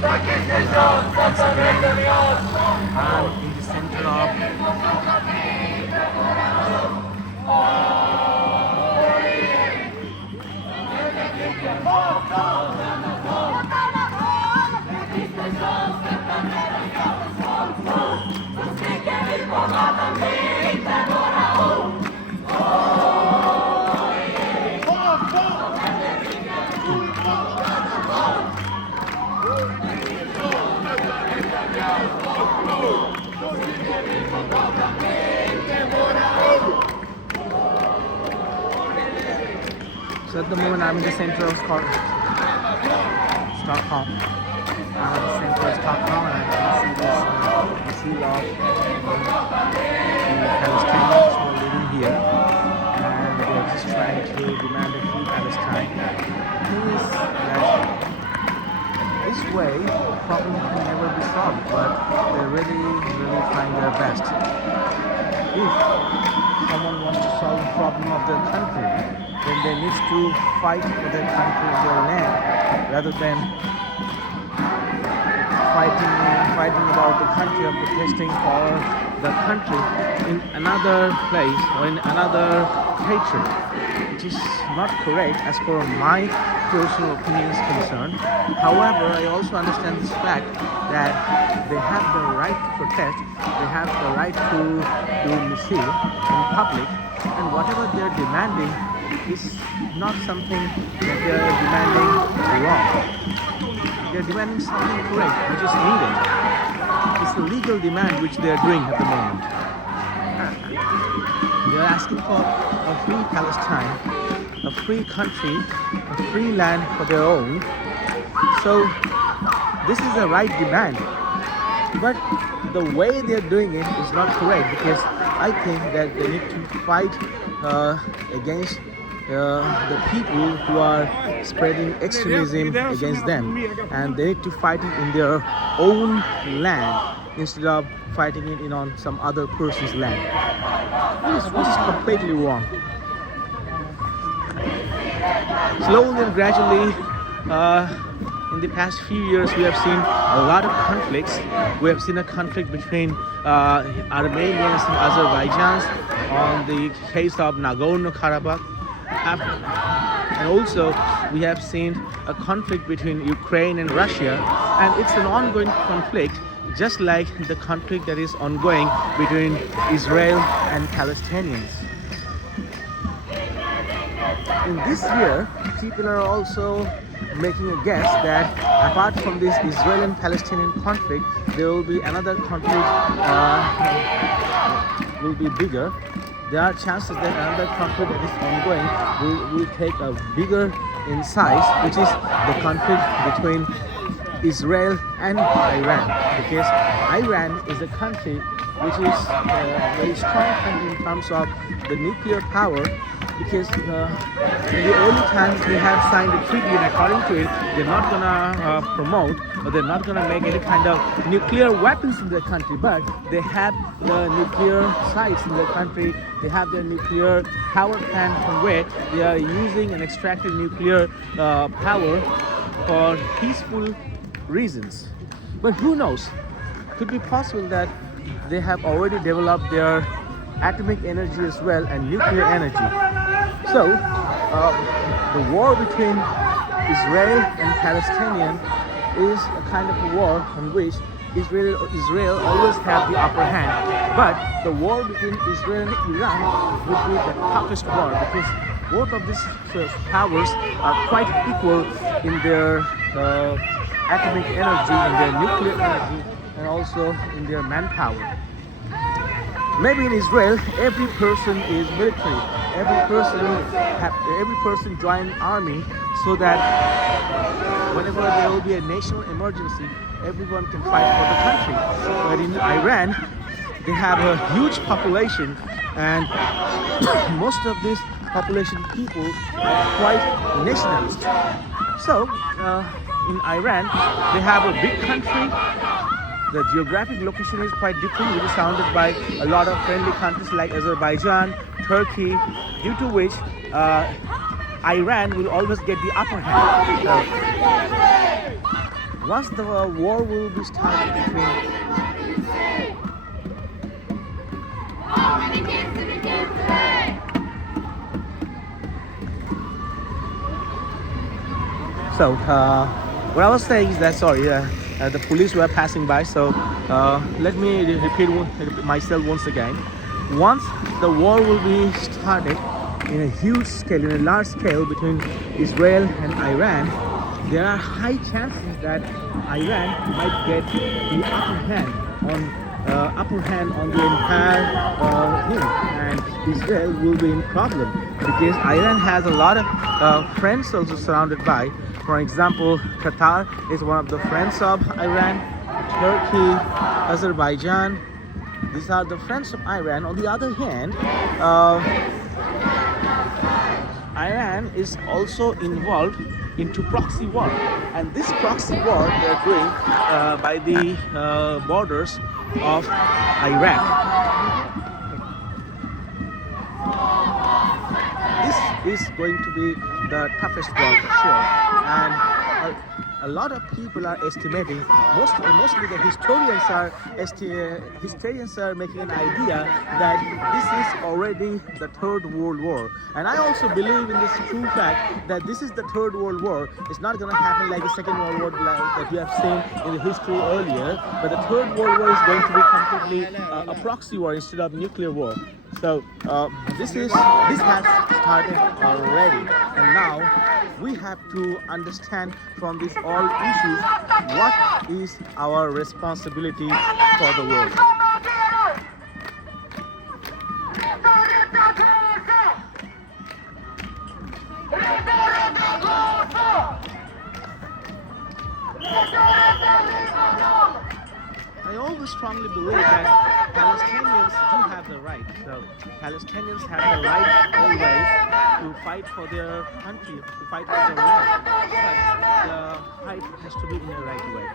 I'm in the center of So at the moment I'm in the center of Stockholm. I'm at the center of Stockholm and I can see this seal of the Palestinians who are living here and they are just trying to demand a free Palestine. The thing is that this way the problem can never be solved, but they're really trying their best. If someone wants to solve the problem of their country, then they need to fight for their country and their land rather than fighting about the country or protesting for the country in another place or in another territory, which is not correct as per my personal opinion is concerned. However, I also understand this fact that they have the right to protest, they have the right to do misil in public, and whatever they're demanding is not something that they're demanding wrong. They're demanding something correct, which is needed. It's the legal demand which they're doing at the moment. They're asking for a free Palestine, a free country, a free land for their own. So this is the right demand. But the way they're doing it is not correct, because I think that they need to fight against the people who are spreading extremism against them, and they need to fight it in their own land instead of fighting it on some other person's land. This is completely wrong. Slowly and gradually, in the past few years, we have seen a lot of conflicts. We have seen a conflict between Armenians and Azerbaijan on the case of Nagorno-Karabakh. And also we have seen a conflict between Ukraine and Russia, and it's an ongoing conflict, just like the conflict that is ongoing between Israel and Palestinians. In this year, people are also making a guess that apart from this Israel and Palestinian conflict, there will be another conflict will be bigger. There are chances that another conflict that is ongoing will take a bigger in size, which is the conflict between Israel and Iran. Because Iran is a country which is a very strong country in terms of the nuclear power, because in the early times they have signed a treaty, and according to it, they're not gonna promote or they're not gonna make any kind of nuclear weapons in their country, but they have the nuclear sites in their country. They have their nuclear power plant from where they are using and extracting nuclear power for peaceful reasons. But who knows? Could be possible that they have already developed their atomic energy as well and nuclear energy. So the war between Israel and Palestinian is a kind of a war in which Israel always have the upper hand. But the war between Israel and Iran would be the toughest war, because both of these powers are quite equal in their atomic energy, in their nuclear energy, and also in their manpower. Maybe in Israel, every person is military. Every person join army, so that whenever there will be a national emergency, everyone can fight for the country. But in Iran, they have a huge population, and most of this population people are quite nationalist. So in Iran, they have a big country. The geographic location is quite different. It is surrounded by a lot of friendly countries like Azerbaijan, Turkey, due to which Iran will always get the upper hand. once the war will be started between so what I was saying is that the police were passing by, so let me repeat myself once again. Once the war will be started in a huge scale, in a large scale between Israel and Iran, there are high chances that Iran might get the upper hand on the entire thing, and Israel will be in problem because Iran has a lot of friends also surrounded by. For example, Qatar is one of the friends of Iran, Turkey, Azerbaijan. These are the friends of Iran. On the other hand, Iran is also involved into proxy war, and this proxy war they're doing by the borders of Iraq. This is going to be the toughest war for sure, and a lot of people are estimating, mostly the historians are making an idea that this is already the Third World War. And I also believe in this true fact that this is the Third World War. It's not going to happen like the Second World War that we have seen in the history earlier, but the Third World War is going to be completely a proxy war instead of nuclear war. So this has started already, and now we have to understand from these all issues what is our responsibility for the world. I always strongly believe that Palestinians do have the right. So Palestinians have the right always to fight for their country, to fight for their land. But the fight has to be in the right way.